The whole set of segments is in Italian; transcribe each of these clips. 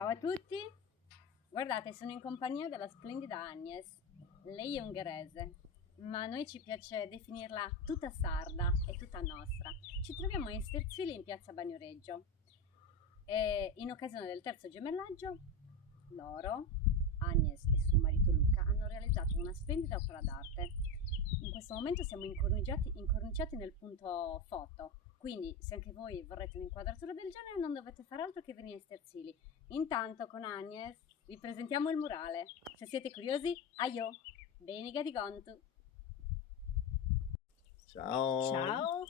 Ciao a tutti, guardate, sono in compagnia della splendida Agnes. Lei è ungherese, ma a noi ci piace definirla tutta sarda e tutta nostra. Ci troviamo in Sterzili in piazza Bagnoregio e in occasione del terzo gemellaggio loro, Agnes e suo marito Luca, hanno realizzato una splendida opera d'arte. In questo momento siamo incorniciati nel punto foto, quindi se anche voi vorrete un'inquadratura del genere non dovete fare altro che venire a Sterzili. Intanto con Agnes vi presentiamo il murale. Se siete curiosi, aio! Beniga di Gontu! Ciao, Ciao,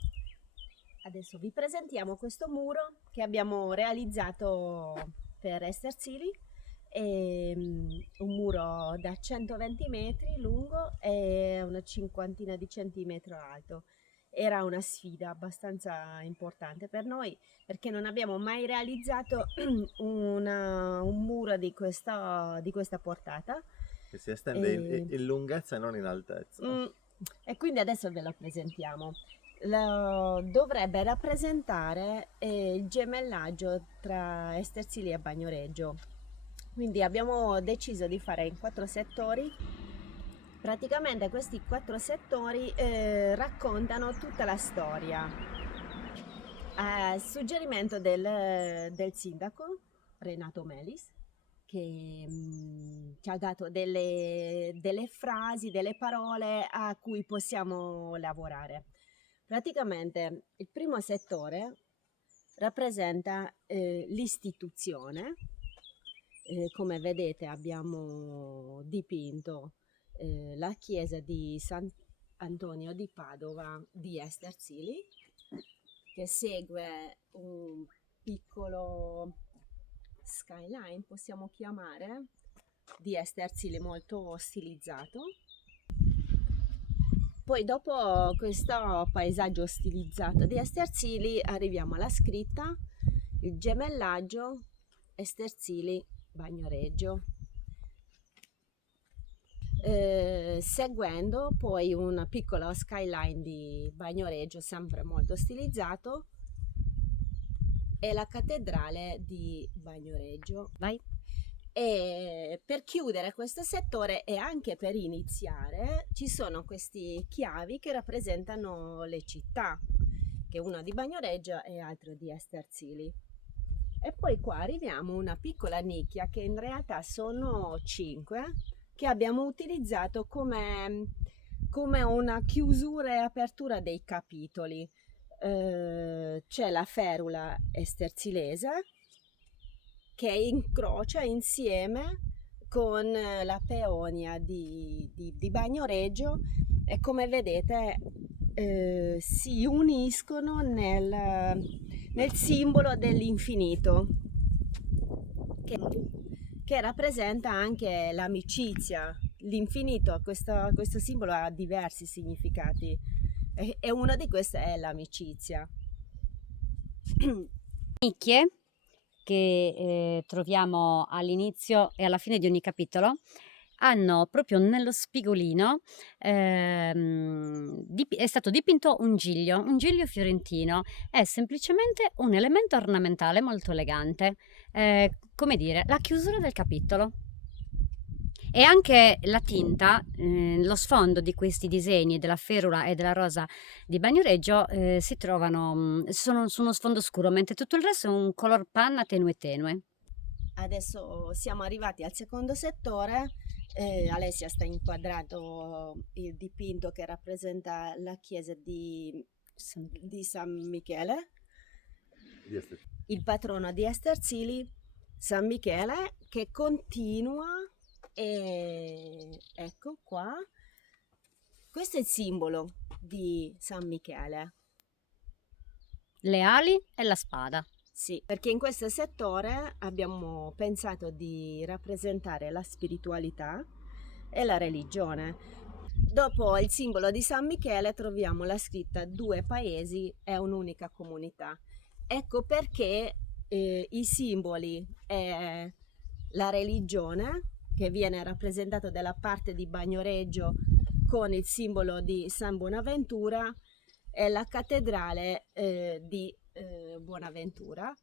adesso vi presentiamo questo muro che abbiamo realizzato per Estersili. È un muro da 120 metri lungo e una cinquantina di centimetri alto. Era una sfida abbastanza importante per noi perché non abbiamo mai realizzato un muro di questa portata. che si estende in, E, in lunghezza e non in altezza. mm, e quindi adesso ve lo presentiamo. Dovrebbe rappresentare il gemellaggio tra Estersili e Bagnoregio. Quindi abbiamo deciso di fare in 4 settori. Praticamente questi 4 settori raccontano tutta la storia. A suggerimento del sindaco Renato Melis, che ci ha dato delle frasi, delle parole a cui possiamo lavorare. Praticamente il primo settore rappresenta l'istituzione. Come vedete abbiamo dipinto la chiesa di Sant'Antonio di Padova di Estersili, che segue un piccolo skyline, possiamo chiamare, di Estersili molto stilizzato. Poi dopo questo paesaggio stilizzato di Estersili arriviamo alla scritta: il gemellaggio Estersili Bagnoregio. Seguendo poi una piccola skyline di Bagnoregio sempre molto stilizzato e la cattedrale di Bagnoregio. Vai! E per chiudere questo settore e anche per iniziare ci sono questi chiavi che rappresentano le città, che uno di Bagnoregio e altro di Estersili. E poi qua arriviamo a una piccola nicchia che in realtà sono 5 che abbiamo utilizzato come una chiusura e apertura dei capitoli. C'è la ferula estersilese che incrocia insieme con la peonia di Bagnoregio e come vedete si uniscono nel simbolo dell'infinito che rappresenta anche l'amicizia. L'infinito, questo simbolo ha diversi significati e uno di questi è l'amicizia. Nicchie che troviamo all'inizio e alla fine di ogni capitolo hanno proprio nello spigolino è stato dipinto un giglio fiorentino. È semplicemente un elemento ornamentale molto elegante, come dire, la chiusura del capitolo. E anche la tinta, lo sfondo di questi disegni della ferula e della rosa di Bagnoregio si trovano, sono su uno sfondo scuro, mentre tutto il resto è un color panna tenue tenue. Adesso siamo arrivati al secondo settore. Alessia sta inquadrando il dipinto che rappresenta la chiesa di San Michele, il patrono di Estersili, San Michele, che continua. E ecco qua, questo è il simbolo di San Michele. Le ali e la spada. Sì, perché in questo settore abbiamo pensato di rappresentare la spiritualità e la religione. Dopo il simbolo di San Michele troviamo la scritta "Due paesi è un'unica comunità". Ecco perché i simboli e la religione, che viene rappresentato dalla parte di Bagnoregio con il simbolo di San Bonaventura, e la cattedrale di Buonaventura.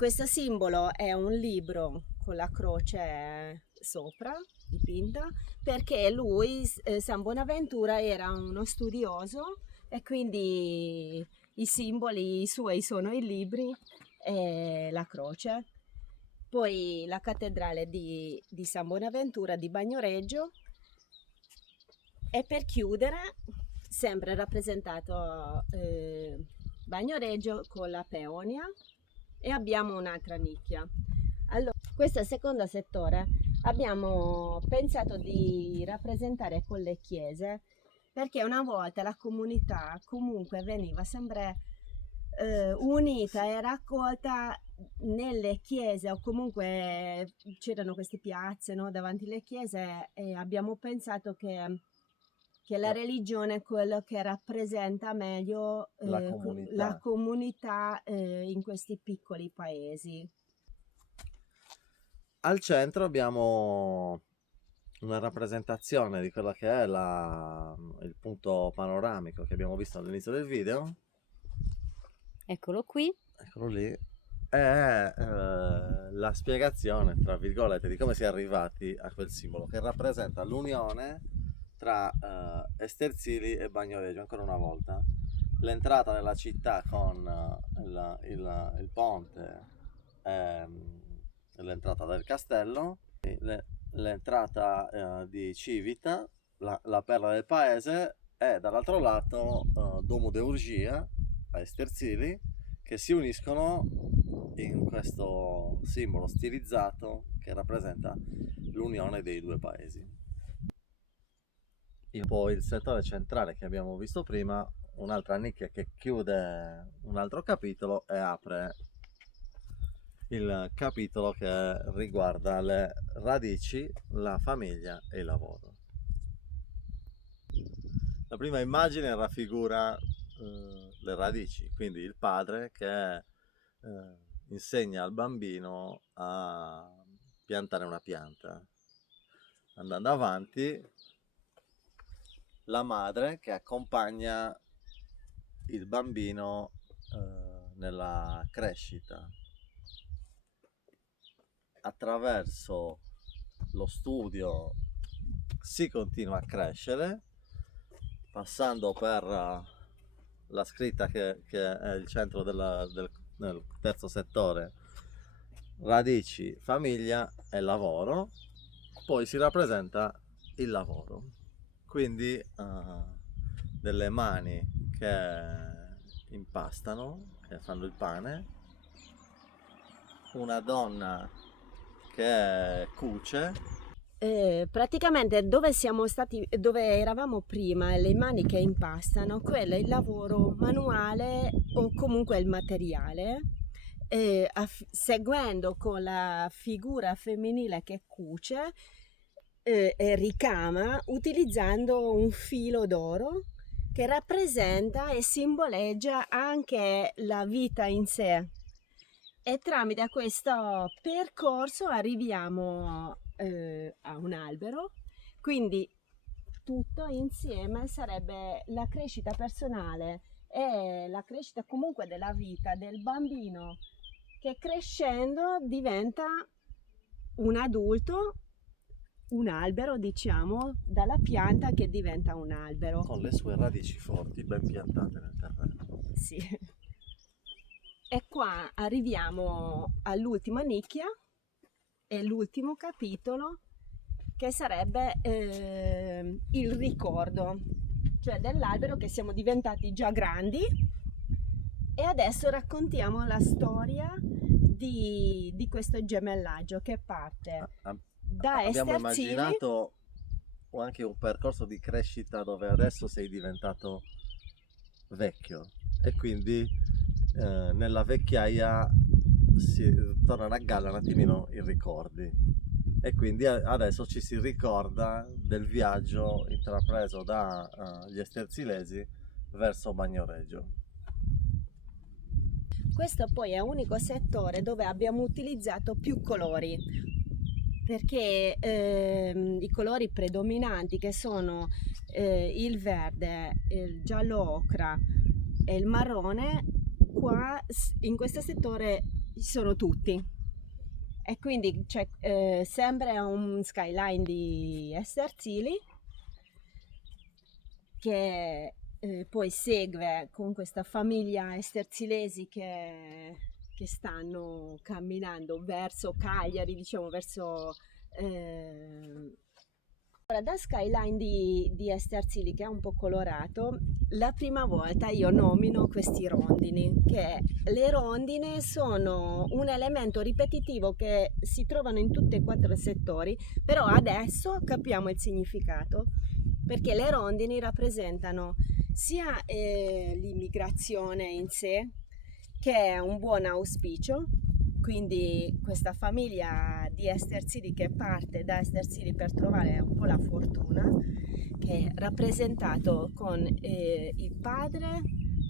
Questo simbolo è un libro con la croce sopra dipinta, perché lui, San Bonaventura, era uno studioso e quindi i simboli suoi sono i libri e la croce. Poi la cattedrale di San Bonaventura di Bagnoregio, e per chiudere sempre rappresentato Bagnoregio con la peonia, e abbiamo un'altra nicchia. Allora, questo secondo settore abbiamo pensato di rappresentare con le chiese, perché una volta la comunità comunque veniva sempre unita e raccolta nelle chiese, o comunque c'erano queste piazze, no, davanti alle chiese, e abbiamo pensato che la religione è quello che rappresenta meglio la comunità in questi piccoli paesi. Al centro abbiamo una rappresentazione di quello che è il punto panoramico che abbiamo visto all'inizio del video. Eccolo qui. Eccolo lì. È la spiegazione, tra virgolette, di come si è arrivati a quel simbolo che rappresenta l'unione tra Esterzili e Bagnoregio. Ancora una volta l'entrata nella città con il ponte, l'entrata del castello, l'entrata di Civita, la perla del paese, e dall'altro lato Domo de Urgia a Esterzili, che si uniscono in questo simbolo stilizzato che rappresenta l'unione dei due paesi. E poi il settore centrale che abbiamo visto prima, un'altra nicchia che chiude un altro capitolo e apre il capitolo che riguarda le radici, la famiglia e il lavoro. La prima immagine raffigura le radici, quindi il padre che insegna al bambino a piantare una pianta. Andando avanti, la madre che accompagna il bambino nella crescita. Attraverso lo studio si continua a crescere, passando per la scritta che è il centro del terzo settore, radici, famiglia e lavoro. Poi si rappresenta il lavoro, quindi delle mani che impastano, che fanno il pane, una donna che cuce. Praticamente dove eravamo prima, le mani che impastano, quello è il lavoro manuale o comunque il materiale, seguendo con la figura femminile che cuce e ricama, utilizzando un filo d'oro che rappresenta e simboleggia anche la vita in sé. E tramite questo percorso arriviamo a un albero, quindi tutto insieme sarebbe la crescita personale e la crescita comunque della vita del bambino, che crescendo diventa un adulto, un albero, diciamo, dalla pianta che diventa un albero. Con le sue radici forti ben piantate nel terreno. Sì. E qua arriviamo all'ultima nicchia e l'ultimo capitolo, che sarebbe il ricordo, cioè dell'albero, che siamo diventati già grandi e adesso raccontiamo la storia di questo gemellaggio che parte da Abbiamo Esterzili. immaginato anche un percorso di crescita dove adesso sei diventato vecchio e quindi nella vecchiaia si tornano a galla un attimino i ricordi, e quindi adesso ci si ricorda del viaggio intrapreso dagli Esterzilesi verso Bagnoregio. Questo poi è l'unico settore dove abbiamo utilizzato più colori, perché i colori predominanti, che sono il verde, il giallo ocra e il marrone, qua in questo settore ci sono tutti. E quindi c'è sempre un skyline di Esterzili che poi segue con questa famiglia Esterzilesi che stanno camminando verso Cagliari, diciamo verso... Ora, da skyline di Esterzili, che è un po' colorato, la prima volta io nomino questi rondini, che le rondini sono un elemento ripetitivo che si trovano in tutti e 4 i settori, però adesso capiamo il significato, perché le rondini rappresentano sia l'immigrazione in sé, che è un buon auspicio. Quindi questa famiglia di Esterzili che parte da Esterzili per trovare un po' la fortuna, che è rappresentato con il padre,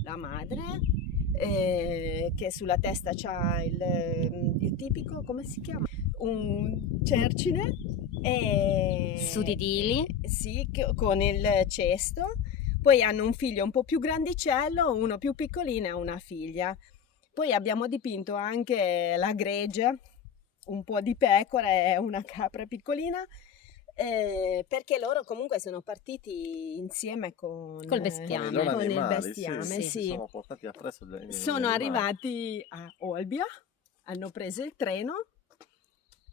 la madre, che sulla testa c'ha il tipico, come si chiama? Un cercine, e Sudidili. sì, con il cesto. Poi hanno un figlio un po' più grandicello, uno più piccolino e una figlia. Poi abbiamo dipinto anche la gregge, un po' di pecore e una capra piccolina, perché loro comunque sono partiti insieme con Col bestiame. Con i loro con il animali, bestiame, sì. si sì. sono portati appresso gli Sono animali. arrivati a Olbia, hanno preso il treno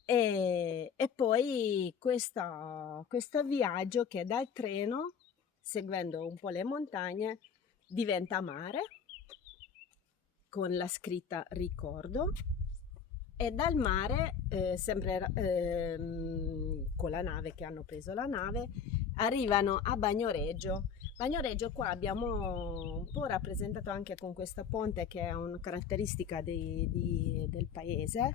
e poi questo viaggio che dal treno, seguendo un po' le montagne, diventa mare, con la scritta ricordo, e dal mare, sempre con la nave, che hanno preso la nave, arrivano a Bagnoregio. Bagnoregio qua abbiamo un po' rappresentato anche con questa ponte, che è una caratteristica del paese,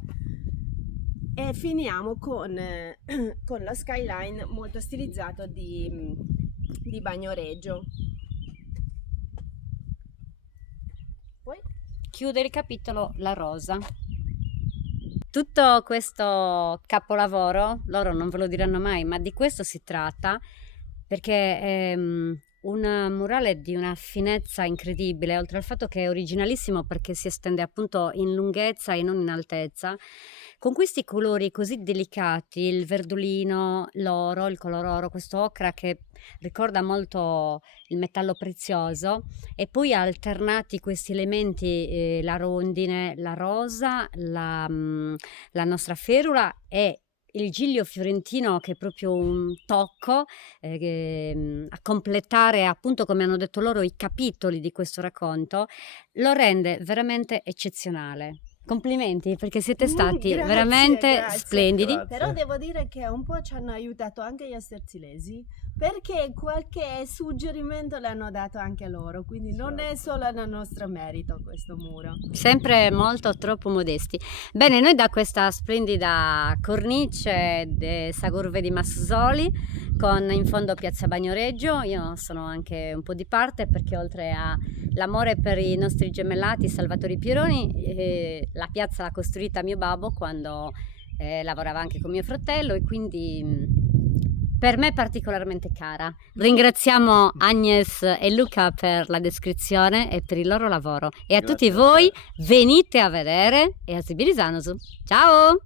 e finiamo con lo skyline molto stilizzato di Bagnoregio. Poi Chiude il capitolo La Rosa. Tutto questo capolavoro, loro non ve lo diranno mai, ma di questo si tratta, perché è un murale di una finezza incredibile, oltre al fatto che è originalissimo perché si estende appunto in lunghezza e non in altezza, con questi colori così delicati, il verdolino, l'oro, il color oro, questo ocra che ricorda molto il metallo prezioso, e poi alternati questi elementi, la rondine, la rosa, la nostra ferula e il giglio fiorentino, che è proprio un tocco a completare, appunto, come hanno detto loro, i capitoli di questo racconto, lo rende veramente eccezionale. Complimenti, perché siete stati Grazie, veramente grazie. splendidi. Grazie. Però devo dire che un po' ci hanno aiutato anche gli Esterzilesi, perché qualche suggerimento l'hanno dato anche loro, quindi non è solo a nostro merito questo muro. Sempre molto troppo modesti. Bene, noi da questa splendida cornice de Sagurve di Massoli, con in fondo Piazza Bagnoregio, io sono anche un po' di parte, perché oltre all'amore per i nostri gemellati Salvatori Pieroni, la piazza l'ha costruita mio babbo quando lavorava anche con mio fratello, e quindi per me è particolarmente cara. Ringraziamo Agnes e Luca per la descrizione e per il loro lavoro, e a Grazie tutti a voi te. venite a vedere e a Sibirisanusu. Ciao!